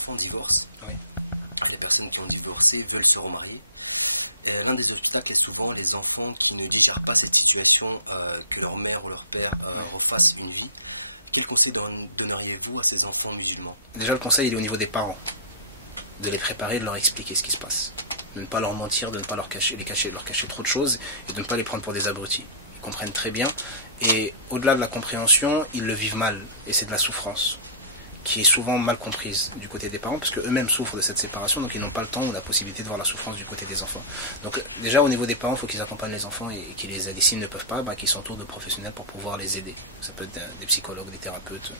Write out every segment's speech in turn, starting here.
enfants divorcent. Oui. Les personnes qui ont divorcé veulent se remarier. L'un des obstacles est souvent les enfants qui ne désirent pas cette situation, que leur mère ou leur père refasse une vie. Quel conseil donneriez-vous à ces enfants musulmans? Déjà, le conseil, il est au niveau des parents. De les préparer, de leur expliquer ce qui se passe. De ne pas leur mentir, de ne pas leur cacher trop de choses et de ne pas les prendre pour des abrutis. Ils comprennent très bien et au-delà de la compréhension, ils le vivent mal et c'est de la souffrance qui est souvent mal comprise du côté des parents parce qu'eux-mêmes souffrent de cette séparation, donc ils n'ont pas le temps ou la possibilité de voir la souffrance du côté des enfants. Donc déjà au niveau des parents, il faut qu'ils accompagnent les enfants et qu'ils les aident. Et s'ils ne peuvent pas, qu'ils s'entourent de professionnels pour pouvoir les aider. Ça peut être des psychologues, des thérapeutes,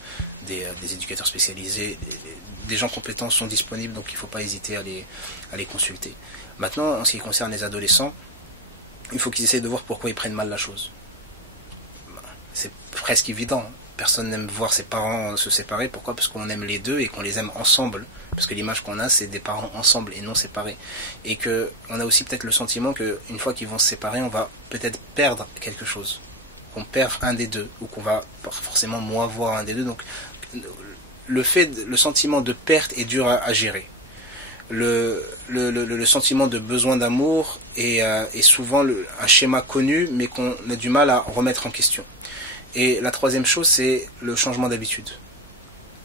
des éducateurs spécialisés, des gens compétents sont disponibles, donc il ne faut pas hésiter à les consulter. Maintenant, en ce qui concerne les adolescents, il faut qu'ils essayent de voir pourquoi ils prennent mal la chose. C'est presque évident. Personne n'aime voir ses parents se séparer. Pourquoi? Parce qu'on aime les deux et qu'on les aime ensemble. Parce que l'image qu'on a, c'est des parents ensemble et non séparés. Et qu'on a aussi peut-être le sentiment qu'une fois qu'ils vont se séparer, on va peut-être perdre quelque chose. Qu'on perd un des deux. Ou qu'on va forcément moins voir un des deux. Donc le sentiment de perte est dur à gérer. Le sentiment de besoin d'amour est souvent un schéma connu, mais qu'on a du mal à remettre en question. Et la troisième chose, c'est le changement d'habitude.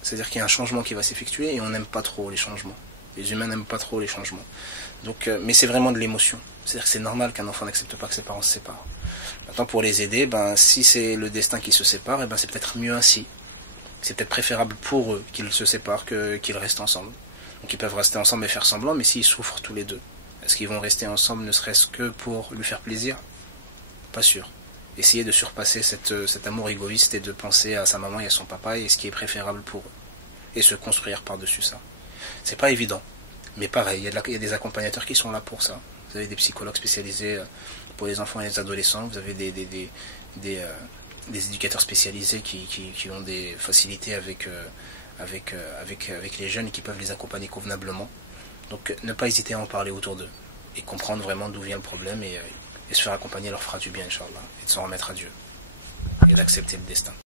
C'est-à-dire qu'il y a un changement qui va s'effectuer et on n'aime pas trop les changements. Les humains n'aiment pas trop les changements. Donc, mais c'est vraiment de l'émotion. C'est-à-dire que c'est normal qu'un enfant n'accepte pas que ses parents se séparent. Maintenant, pour les aider, si c'est le destin qui se sépare, c'est peut-être mieux ainsi. C'est peut-être préférable pour eux qu'ils se séparent qu'ils restent ensemble. Donc ils peuvent rester ensemble et faire semblant, mais s'ils souffrent tous les deux, est-ce qu'ils vont rester ensemble ne serait-ce que pour lui faire plaisir? Pas sûr. Essayer de surpasser cet amour égoïste et de penser à sa maman et à son papa et ce qui est préférable pour eux. Et se construire par-dessus ça. C'est pas évident. Mais pareil, il y a des accompagnateurs qui sont là pour ça. Vous avez des psychologues spécialisés pour les enfants et les adolescents. Vous avez des éducateurs spécialisés qui ont des facilités avec les jeunes et qui peuvent les accompagner convenablement. Donc ne pas hésiter à en parler autour d'eux et comprendre vraiment d'où vient le problème et se faire accompagner leur fera du bien, Inch'Allah, et de s'en remettre à Dieu et d'accepter le destin.